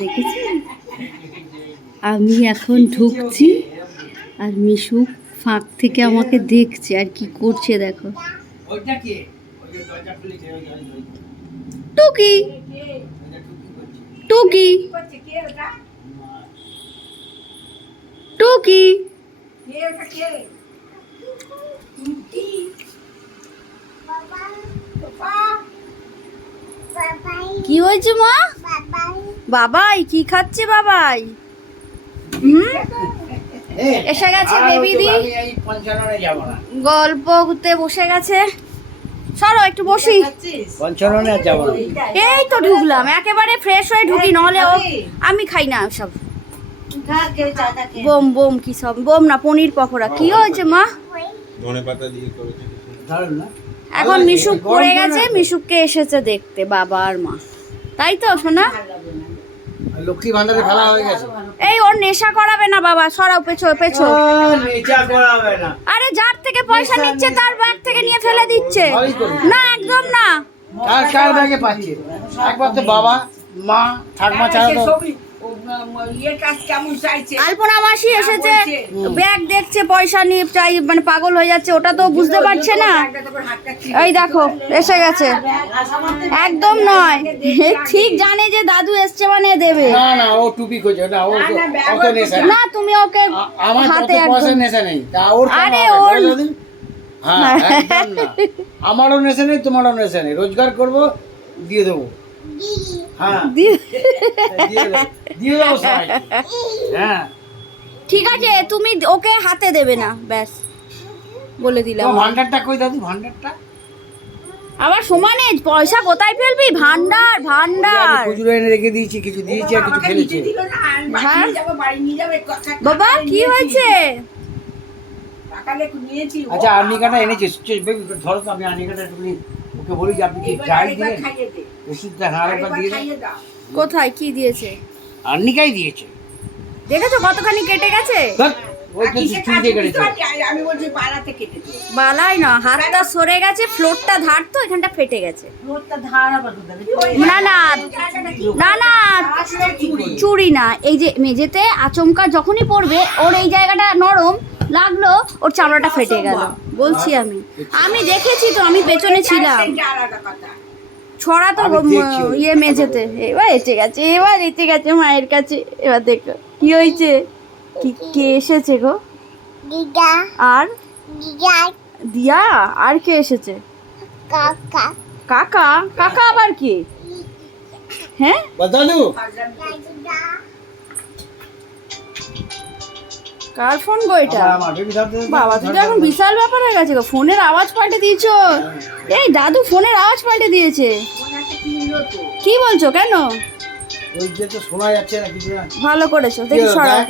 দেখেছেন? আমি এখন ঢুকছি আর মিশু ফাঁক থেকে আমাকে দেখছে আর কি করছে দেখো। টুকি টুকি টুকি কি হয়েছে মা? বাবাই কি খাচ্ছে বাবাই? এসে গেছে বেবিদি, গল্প করতে বসে গেছে। সরো একটু বসি। এই তো ঢুকলাম, একেবারে ফ্রেশ হয়ে ঢুকি, নাহলে আমি খাই না সব। বোম বোম কি সব বোম না, পনির পকোড়া। কি হয়েছে মা? এখন মিশুক পড়ে গেছে, মিশুককে এসেছে দেখতে বাবা আর মা, তাই তো শোনা? লক্ষ্মী ভান্ডারে ফেলা হয়ে গেছে। এই ওর নেশা করাবে না বাবা, সরাও পেছো পেছো। নেশা করাবে না। আরে যার থেকে পয়সা নিচ্ছে তার ব্যাগ থেকে নিয়ে ফেলে দিচ্ছে। না একদম না। কার ব্যাগে পাচ্ছে? একবার তো বাবা মা ঠাকুমা ছাড়া তো। আলপনা মাসি এসেছে, ব্যাগ দেখছে, পয়সা নিয়ে চাই, মানে পাগল হয়ে যাচ্ছে, ওটা তো বুঝতে পারছে না। এই দেখো এসে গেছে। একদম নয়, ঠিক জানে যে দাদু এসছে মানে দেবে। না না, ও টুপি খোঁজে না, ও অত নেশা না তুমি ওকে আমার হাতে পয়সা নেশা নেই। তা ওর আরে ওর হ্যাঁ একদম না। আমারও নেশা নেই, তোমারও নেশা নেই। রোজগার করব, দিয়ে দেবো। হ্যাঁ দিয়ে দেবো সবাই। হ্যাঁ ঠিক আছে, তুমি ওকে হাতে দেবে না, ব্যাস বলে দিলাম। ভান্ডারটা কই দাদু? ভান্ডারটা আবার সমানে পয়সা কোথায় ফেলবি? ভান্ডার ভান্ডার খুচরো এনে রেখে দিয়েছি, কিছু দিয়েছি আর কিছু ফেলেছি। হ্যাঁ বাবা কি হয়েছে? আচ্ছা আর্নিকাটা এনেছি, ধরো তো, আমি আর্নিকাটা একটু ওকে বলি যে আপনি কি যাই দিলেন ওষুধটা হাড়টা দিয়ে দেন। কোথায় কি দিয়েছে? আর্নিকাই দিয়েছে। দেখেছো কতখানি কেটে গেছে? ওই তো চুল দিয়ে কেটেছে। বালাই না, হাতটা সরে গেছে, ফ্লোরটা ধার তো, এখানটা ফেটে গেছে। না না না না, চুড়ি না, এই যে মেঝেতে আচমকা যখনই পড়বে ওর এই জায়গাটা নরম লাগলো, ওর চামড়াটা ফেটে গেল। বলছি আমি দেখেছি তো, আমি পেছনে ছিলাম। ছড়া তো ইয়ে মেঝেতে। এবার এসে গেছে, এবার এসে গেছে মায়ের কাছে। এবার দেখো কি হয়েছে। কে এসেছে গো? আর দিয়া, আর কে এসেছে? কাকা। কাকা আবার কে? হ্যাঁ দাদু কার ফোন গো এটা? বাবা তুমি এখন বিশাল ব্যাপার হয়ে গেছে গো, ফোনের আওয়াজ পাল্টে দিয়েছো। এই দাদু ফোনের আওয়াজ পাল্টে দিয়েছে। কি বলছো কেন? ওই যে তো শোনা যাচ্ছে না কিছু। ভালো করেছো, দেখি সরাও।